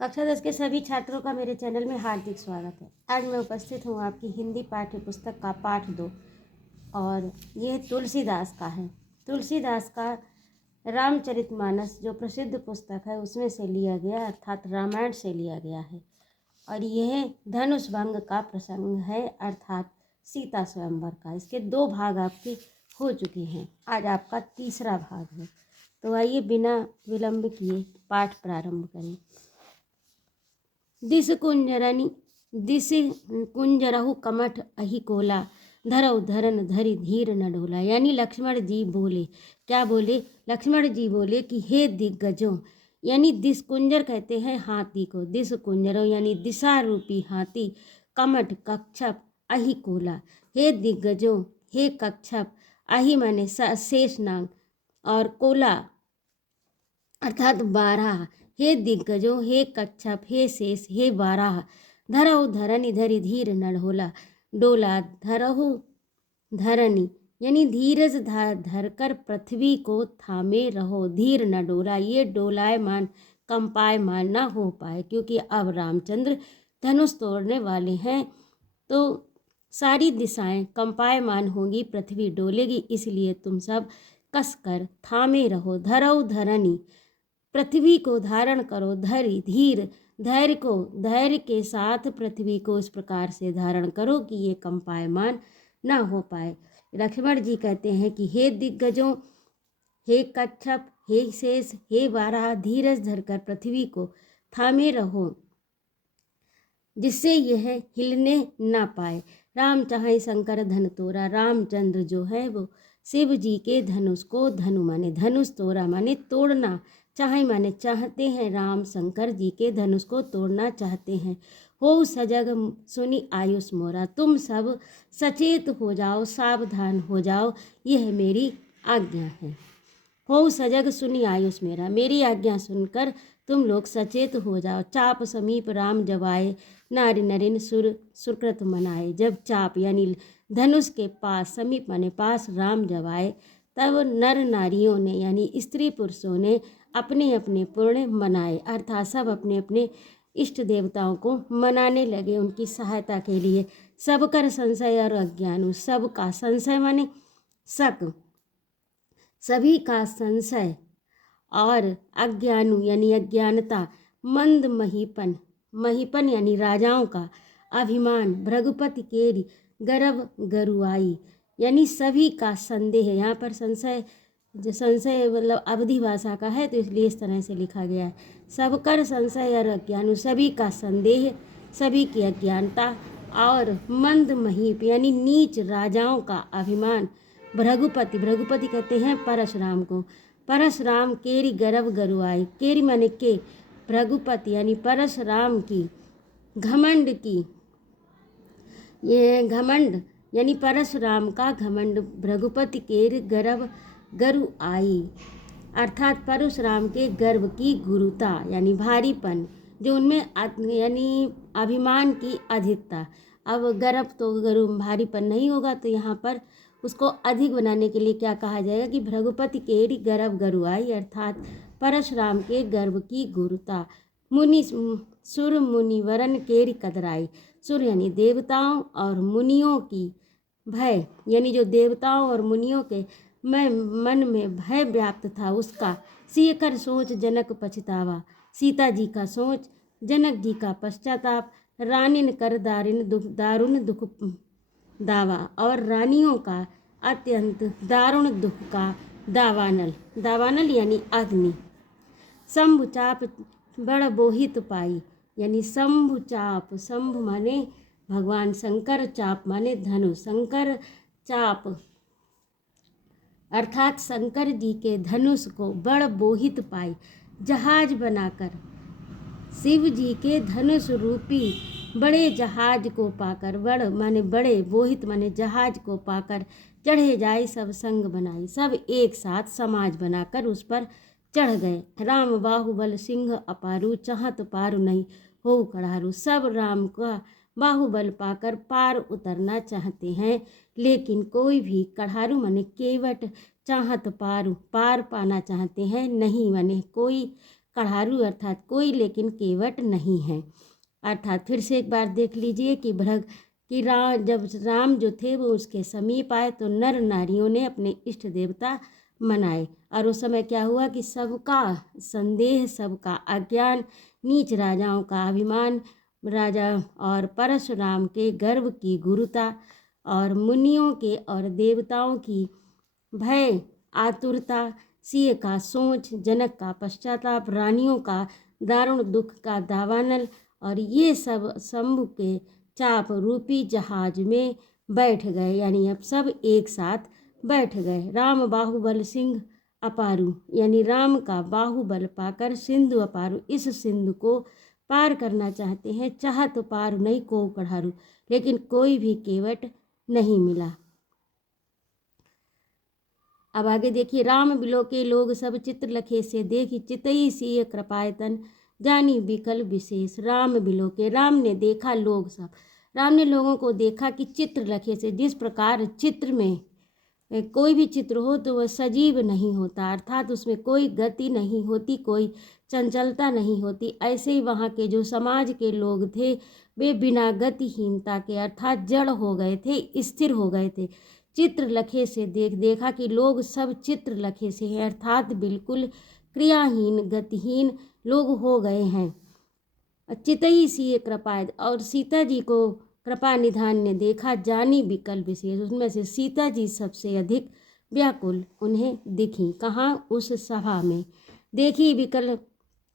कक्षा 10 के सभी छात्रों का मेरे चैनल में हार्दिक स्वागत है। आज मैं उपस्थित हूँ आपकी हिंदी पाठ्य पुस्तक का पाठ 2 और ये तुलसीदास का है। तुलसीदास का रामचरितमानस जो प्रसिद्ध पुस्तक है उसमें से लिया गया, अर्थात रामायण से लिया गया है। और यह धनुष भंग का प्रसंग है, अर्थात सीता स्वयंवर का। इसके 2 भाग आपके हो चुके हैं, आज आपका तीसरा भाग है। तो आइए बिना विलंब किए पाठ प्रारंभ करें। दिस कुंजरहु कमठ अहि कोला, धरऊ धरन धरि धीर न डोला। यानी लक्ष्मण जी बोले, क्या बोले? लक्ष्मण जी बोले कि हे दिग्गजों, यानी दिस कुंजर कहते हैं हाथी को। दिस कुंजरो यानी दिशा रूपी हाथी, कमठ कच्छप अहि कोला। हे दिग्गजों, हे कच्छप, अहि माने शेषनाग और कोला अर्थात 12। हे दिग्गजों, हे कच्छप, हे शेष, हे 12। धरहु धरनी धरि धीर न डोला। डोला धरहु धरनी यानी धीरज धरकर पृथ्वी को थामे रहो। धीर न डोला, ये डोलायमान कंपायमान ना हो पाए, क्योंकि अब रामचंद्र धनुष तोड़ने वाले हैं तो सारी दिशाएं कंपायमान होंगी, पृथ्वी डोलेगी। इसलिए तुम सब कसकर थामे रहो। धरऊ धरनी पृथ्वी को धारण करो, धैर्य धीर धैर्य के साथ पृथ्वी को इस प्रकार से धारण करो कि ये कंपायमान ना हो पाए। लक्ष्मण जी कहते हैं कि हे दिग्गजों, हे कच्छप, हे शेष, हे 12, धीरज धरकर पृथ्वी को थामे रहो जिससे यह हिलने ना पाए। राम चाहे शंकर धन तोरा। रामचंद्र जो है वो शिव जी के धनुष को, धनु माने धनुष, तोरा माने तोड़ना, चाहे माने चाहते हैं, राम शंकर जी के धनुष को तोड़ना चाहते हैं। हो सजग सुनी आयुष मोरा, तुम सब सचेत हो जाओ, सावधान हो जाओ, यह मेरी आज्ञा है। हो सजग सुनी आयुष मेरा, मेरी आज्ञा सुनकर तुम लोग सचेत हो जाओ। चाप समीप राम जब आए, नारी नरिन सुकृत मनाए। जब चाप यानी धनुष के पास, समीप माने पास, राम जब आए, तब नर नारियों ने यानी स्त्री पुरुषों ने अपने अपने पुण्य मनाए, अर्थात सब अपने अपने इष्ट देवताओं को मनाने लगे उनकी सहायता के लिए। सब कर संशय और अज्ञानु, सबका संशय माने शक, सभी का संशय और अज्ञानु यानी अज्ञानता, मंद महीपन यानी राजाओं का अभिमान, भृगुपति केरी गर्व गरुआई यानी सभी का संदेह। यहाँ पर संशय मतलब अवधि भाषा का है तो इसलिए इस तरह से लिखा गया है। सबकर संशय और अज्ञानु, सभी का संदेह, सभी की अज्ञानता, और मंद महीप यानी नीच राजाओं का अभिमान। भृगुपति कहते हैं परशुराम को। परशुराम केरी गर्व गरुआई, केरी माने के, भृगुपति यानी परशुराम की घमंड की, ये घमंड यानी परशुराम का घमंड, भृगुपति केर गर्व गरु आई, अर्थात परशुराम के गर्व की गुरुता यानी भारीपन, जो उनमें यानी अभिमान की अधिकता। अब गर्व तो गरु भारीपन नहीं होगा, तो यहाँ पर उसको अधिक बनाने के लिए क्या कहा जाएगा कि भृगुपति केरी गर्व गरु आई, अर्थात परशुराम के गर्व की गुरुता। मुनि सुर मुनिवरन केरी कदराई, सुर यानी देवताओं और मुनियों की भय यानी जो देवताओं और मुनियों के मन में भय व्याप्त था उसका। सीकर सोच जनक पछतावा, सीता जी का सोच, जनक जी का पश्चाताप। रानिन कर दारुण दुख दावा, और रानियों का अत्यंत दारुण दुख का दावानल यानी अग्नि। शंभु चाप बड़ बोहित पाई, यानी शंभु चाप, शंभु माने भगवान शंकर, चाप माने धनुष। शंकर चाप अर्थात शंकर जी के धनुष को बड़ बोहित पाई, जहाज बनाकर शिव जी के धनुष रूपी बड़े जहाज को पाकर, बड़ माने बड़े, बोहित माने जहाज को पाकर, चढ़े जाए सब संग बनाई, सब एक साथ समाज बनाकर उस पर चढ़ गए। राम बाहुबल सिंह अपारू, चाहत पार नहीं हो कड़ारू। सब राम का बाहुबल पाकर पार उतरना चाहते हैं, लेकिन कोई भी कड़ारू माने केवट, चाहत पार पाना चाहते हैं, नहीं माने कोई कढ़ारू अर्थात कोई लेकिन केवट नहीं है। अर्थात फिर से एक बार देख लीजिए कि जब राम जो थे वो उसके समीप आए तो नर नारियों ने अपने इष्ट देवता मनाए। और उस समय क्या हुआ कि सबका संदेह, सबका अज्ञान, नीच राजाओं का अभिमान, राजा और परशुराम के गर्व की गुरुता, और मुनियों के और देवताओं की भय आतुरता, सिंह का सोच, जनक का पश्चाताप, रानियों का दारुण दुख का दावानल, और ये सब शंभु के चाप रूपी जहाज में बैठ गए। यानी अब सब एक साथ बैठ गए। राम बाहुबल सिंह अपारू, यानी राम का बाहुबल पाकर सिंधु अपारू, इस सिंधु को पार करना चाहते हैं। चाहत पार नहीं को कढ़ारू, लेकिन कोई भी केवट नहीं मिला। अब आगे देखिए, राम बिलो के लोग सब चित्र लखे से देखी, चितई सिय कृपायतन जानी विकल विशेष। राम बिलो के, राम ने देखा, लोग सब, राम ने लोगों को देखा कि चित्र लखे से, जिस प्रकार चित्र में कोई भी चित्र हो तो वह सजीव नहीं होता, अर्थात उसमें कोई गति नहीं होती, कोई चंचलता नहीं होती। ऐसे ही वहाँ के जो समाज के लोग थे वे बिना गतिहीनता के अर्थात जड़ हो गए थे, स्थिर हो गए थे। चित्र लखे से देखा कि लोग सब चित्र लखे से हैं, अर्थात बिल्कुल क्रियाहीन गतिहीन लोग हो गए हैं। चितई सी कृपा, और सीता जी को कृपा निधान ने देखा, जानी विकल विशेष, उसमें से सीता जी सबसे अधिक व्याकुल उन्हें दिखी। कहाँ? उस सभा में।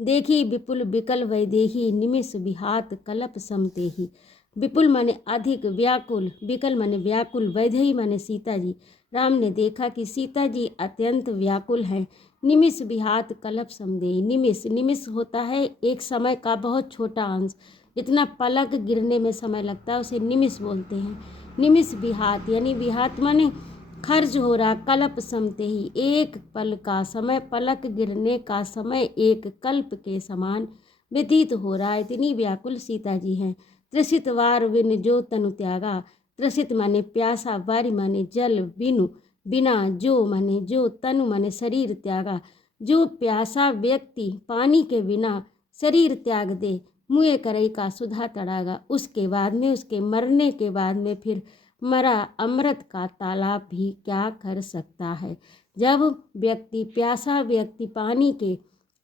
देखी विपुल विकल वैदेही, निमिष विहात कलप समते ही। विपुल माने अधिक, व्याकुल, विकल माने व्याकुल, वैदेही माने सीता जी। राम ने देखा कि सीता जी अत्यंत व्याकुल हैं। निमिष विहात कलप समदेही, निमिष होता है एक समय का बहुत छोटा अंश, जितना पलक गिरने में समय लगता है उसे निमिष बोलते हैं। निमिष विहात यानी विहात माने खर्च हो रहा, कल्प समते ही, एक पल का समय, पलक गिरने का समय एक कल्प के समान व्यतीत हो रहा है, इतनी व्याकुल सीता जी हैं। त्रसित वार विन जो तनु त्यागा, त्रसित माने प्यासा, वारी माने जल, बिनु बिना, जो माने जो, तनु माने शरीर त्यागा, जो प्यासा व्यक्ति पानी के बिना शरीर त्याग दे, मुँह करई का सुधा तड़ागा, उसके बाद में, उसके मरने के बाद में फिर मरा अमृत का तालाब भी क्या कर सकता है। जब व्यक्ति, प्यासा व्यक्ति पानी के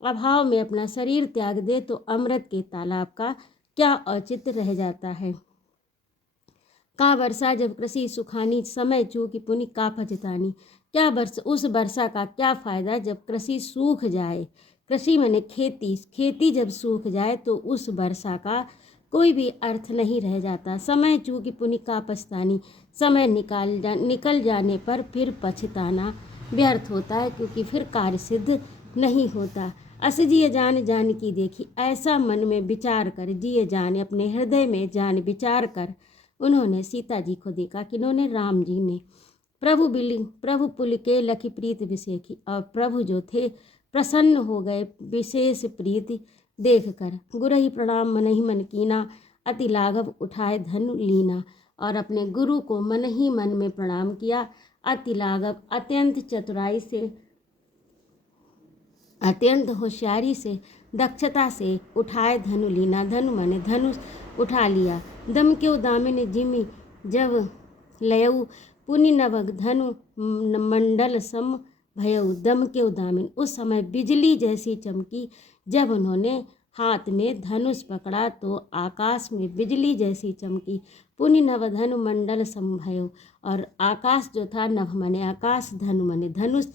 अभाव में अपना शरीर त्याग दे तो अमृत के तालाब का क्या औचित्य रह जाता है। का वर्षा जब कृषि सुखानी, समय चूकी पुनि का फजतानी। क्या वर्ष, उस वर्षा का क्या फ़ायदा जब कृषि सूख जाए। कृषि माने खेती, खेती जब सूख जाए तो उस वर्षा का कोई भी अर्थ नहीं रह जाता। समय चूकी पुनि का पछतानी, समय निकल जाने पर फिर पछताना व्यर्थ होता है, क्योंकि फिर कार्य सिद्ध नहीं होता। अस जिय जान जान की देखी, ऐसा मन में विचार कर, जिय जान अपने हृदय में जान विचार कर उन्होंने सीता जी को देखा। किन्होंने? राम जी ने। प्रभु पुल के लखी प्रीत विशेखी, और प्रभु जो थे प्रसन्न हो गए विशेष प्रीति देखकर। गुरहि प्रणाम मनहि मन कीना, अति लाघव उठाए धनु लीना, और अपने गुरु को मन ही मन में प्रणाम किया। अति लाघव, अत्यंत चतुराई से, अत्यंत होशियारी से, दक्षता से उठाए धनु लीना, धनु माने धनुष उठा लिया। दम क्यों दामिनी जिमि जब लयऊ, पुनि नवग धनु मंडल सम भयऊ। दम क्यों दामिन, उस समय बिजली जैसी चमकी। जब उन्होंने हाथ में धनुष पकड़ा तो आकाश में बिजली जैसी चमकी। पुनि नव धनु मंडल सम भयऊ, और आकाश जो था, नभ माने आकाश, धनु माने धनुष,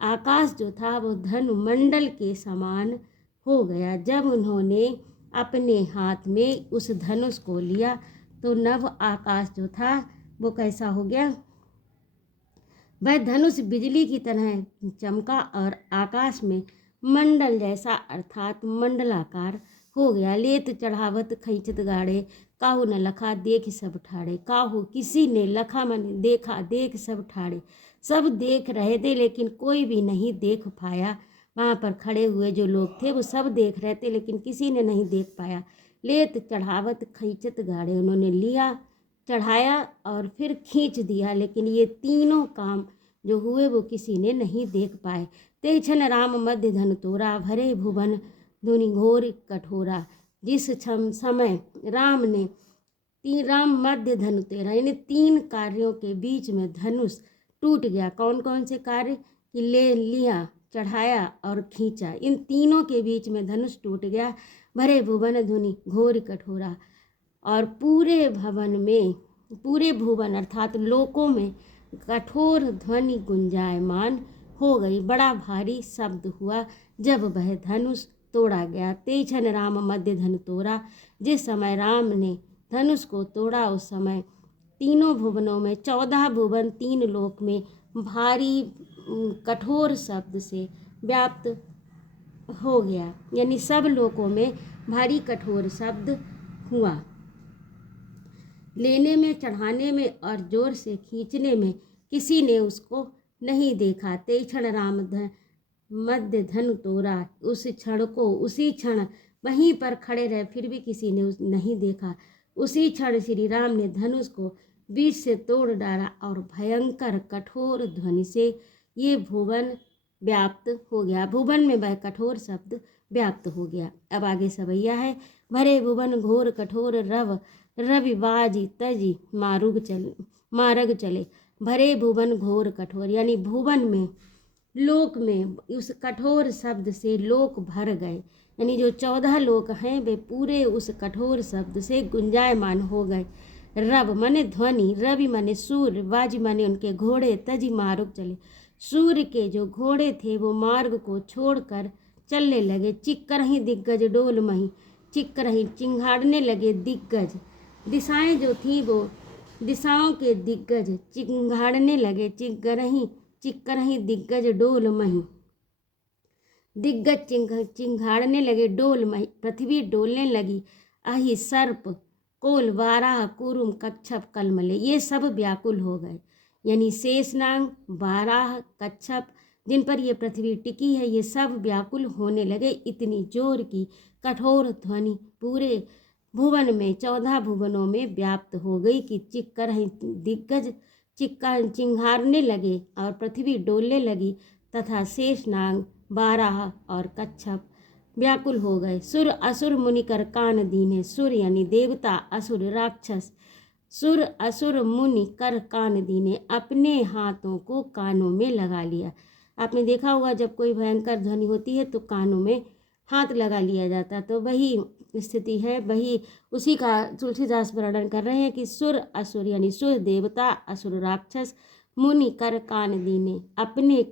आकाश जो था वो धनु मंडल के समान हो गया। जब उन्होंने अपने हाथ में उस धनुष को लिया तो नव आकाश जो था वो कैसा हो गया? वह धनुष बिजली की तरह चमका और आकाश में मंडल जैसा अर्थात मंडलाकार हो गया। लेत चढ़ावत खैचत गाड़े, काहू न लखा देख सब ठाड़े। काहू किसी ने, लखा माने देखा, देख सब ठाड़े, सब देख रहे थे लेकिन कोई भी नहीं देख पाया। वहाँ पर खड़े हुए जो लोग थे वो सब देख रहे थे लेकिन किसी ने नहीं देख पाया। लेत चढ़ावत खैचत गाड़े, उन्होंने लिया, चढ़ाया और फिर खींच दिया, लेकिन ये तीनों काम जो हुए वो किसी ने नहीं देख पाए। ते छन राम मध्य धन तोरा, भरे भुवन धुनि घोर कठोरा। जिस समय राम मध्य धनु तेरा, यानी 3 कार्यों के बीच में धनुष टूट गया। कौन कौन से कार्य? कि ले लिया, चढ़ाया और खींचा, इन तीनों के बीच में धनुष टूट गया। भरे भुवन धुनि घोर कठोरा, और पूरे भुवन अर्थात लोकों में कठोर ध्वनि गुंजायमान हो गई। बड़ा भारी शब्द हुआ जब वह धनुष तोड़ा गया। ते क्षण राम मध्य धनु तोड़ा, जिस समय राम ने धनुष को तोड़ा उस समय तीनों भुवनों में, 14 भुवन 3 लोक में भारी कठोर शब्द से व्याप्त हो गया, यानी सब लोकों में भारी कठोर शब्द हुआ। लेने में, चढ़ाने में और जोर से खींचने में किसी ने उसको नहीं देखा। ते क्षण राम मध्य धनु तोड़ा, उस क्षण को, उसी क्षण वहीं पर खड़े रहे, फिर भी किसी ने नहीं देखा। उसी क्षण श्री राम ने धनुष को बीच से तोड़ डाला और भयंकर कठोर ध्वनि से ये भुवन व्याप्त हो गया। भुवन में वह कठोर शब्द व्याप्त हो गया। अब आगे सवैया है। भरे भुवन घोर कठोर रविवाजी तजी मार्ग चले। भरे भुवन घोर कठोर, यानी भुवन में, लोक में उस कठोर शब्द से लोक भर गए, यानी जो 14 लोक हैं वे पूरे उस कठोर शब्द से गुंजायमान हो गए। रव माने ध्वनि, रवि माने सूर्य, वाजी माने उनके घोड़े, तजी मार्ग चले, सूर्य के जो घोड़े थे वो मार्ग को छोड़कर चलने लगे। चिक्कर ही दिग्गज डोल मही, चिक्कर ही चिंघाड़ने लगे दिग्गज, दिशाएं जो थी वो दिशाओं के दिग्गज चिंघाड़ने लगे। चिक्कर ही दिग्गज डोल मही, दिग्गज चिंघाड़ने लगे। डोल मही, पृथ्वी डोलने लगी। अहि सर्प कोल वाराह कुरुम कच्छप कलमले, ये सब व्याकुल हो गए, यानी शेषनाग, वाराह, कच्छप, जिन पर ये पृथ्वी टिकी है, ये सब व्याकुल होने लगे। इतनी जोर की कठोर ध्वनि पूरे भुवन में, 14 भुवनों में व्याप्त हो गई कि चिक्कर दिग्गज चिंघारने लगे और पृथ्वी डोलने लगी तथा शेषनाग, वाराह और कच्छप व्याकुल हो गए। सुर असुर मुनि कर कान दीने, सुर यानी देवता, असुर राक्षस, सुर असुर मुनि कर कान दीने, अपने हाथों को कानों में लगा लिया। आपने देखा होगा जब कोई भयंकर ध्वनि होती है तो कानों में हाथ लगा लिया जाता, तो वही स्थिति है, वही उसी का तुलसीदास वर्णन कर रहे हैं कि सुर असुर यानी सुर देवता, असुर राक्षस, मुनि कर कान दीने, अपने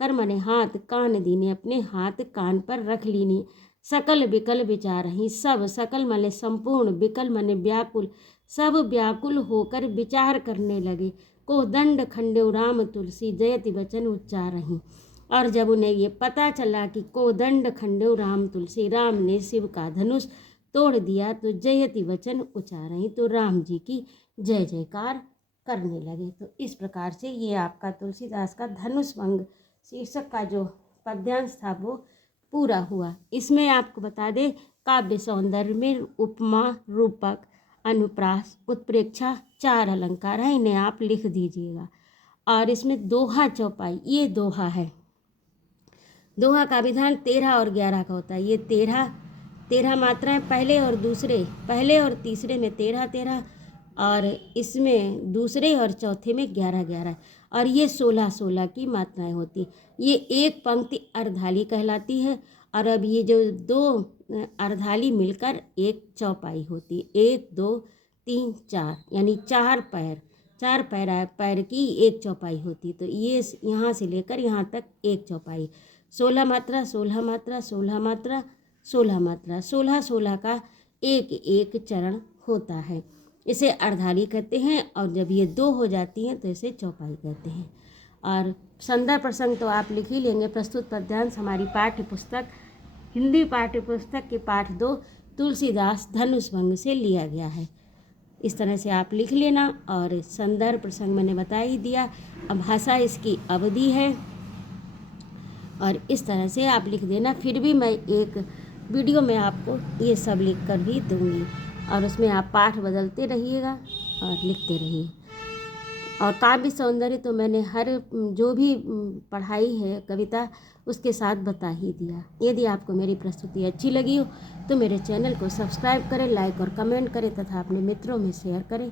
कर माने हाथ, कान दीने अपने हाथ कान पर रख लीनी। सकल विकल विचार ही, सब, सकल माने संपूर्ण, विकल माने व्याकुल, सब व्याकुल होकर विचार करने लगे। को दंड खंडेव राम तुलसी जयति वचन उच्चारही, और जब उन्हें ये पता चला कि को दंड खंडेव राम तुलसी, राम ने शिव का धनुष तोड़ दिया, तो जयति वचन उच्चारही, तो राम जी की जय जयकार करने लगे। तो इस प्रकार से ये आपका तुलसीदास का धनुष भंग शीर्षक का जो पद्यांश था वो पूरा हुआ। इसमें आपको बता दें काव्य सौंदर्य में उपमा, रूपक, अनुप्रास, उत्प्रेक्षा 4 अलंकार हैं, इन्हें आप लिख दीजिएगा। और इसमें दोहा चौपाई, ये दोहा है। दोहा का विधान 13 और 11 का होता है। ये 13 मात्राएं पहले और तीसरे में 13 और इसमें दूसरे और चौथे में 11 और ये 16 की मात्राएं होती। ये एक पंक्ति अर्धाली कहलाती है, और अब ये जो 2 अर्धाली मिलकर एक चौपाई होती। 1 2 3 4 यानी 4 पैर की एक चौपाई होती। तो ये यहाँ से लेकर यहाँ तक एक चौपाई। 16 मात्रा 16 मात्रा 16 मात्रा 16 मात्रा 16 का एक चरण होता है। इसे अर्धाली कहते हैं, और जब ये 2 हो जाती हैं तो इसे चौपाई कहते हैं। और संदर्भ प्रसंग तो आप लिख ही लेंगे। प्रस्तुत पद्यांश हमारी पाठ्य पुस्तक, हिंदी पाठ्य पुस्तक के पाठ 2 तुलसीदास धनुष भंग से लिया गया है। इस तरह से आप लिख लेना। और संदर्भ प्रसंग मैंने बता ही दिया। अब भाषा इसकी अवधि है, और इस तरह से आप लिख देना। फिर भी मैं एक वीडियो में आपको ये सब लिख कर भी दूँगी, और उसमें आप पाठ बदलते रहिएगा और लिखते रहिए। और काव्य सौंदर्य तो मैंने हर जो भी पढ़ाई है कविता उसके साथ बता ही दिया। यदि आपको मेरी प्रस्तुति अच्छी लगी हो तो मेरे चैनल को सब्सक्राइब करें, लाइक और कमेंट करें तथा अपने मित्रों में शेयर करें।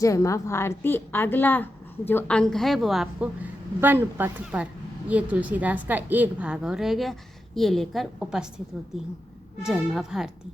जय माँ भारती। अगला जो अंक है वो आपको वन पथ पर, ये तुलसीदास का एक भाग और रह गया, ये लेकर उपस्थित होती हूँ। जय माँ भारती।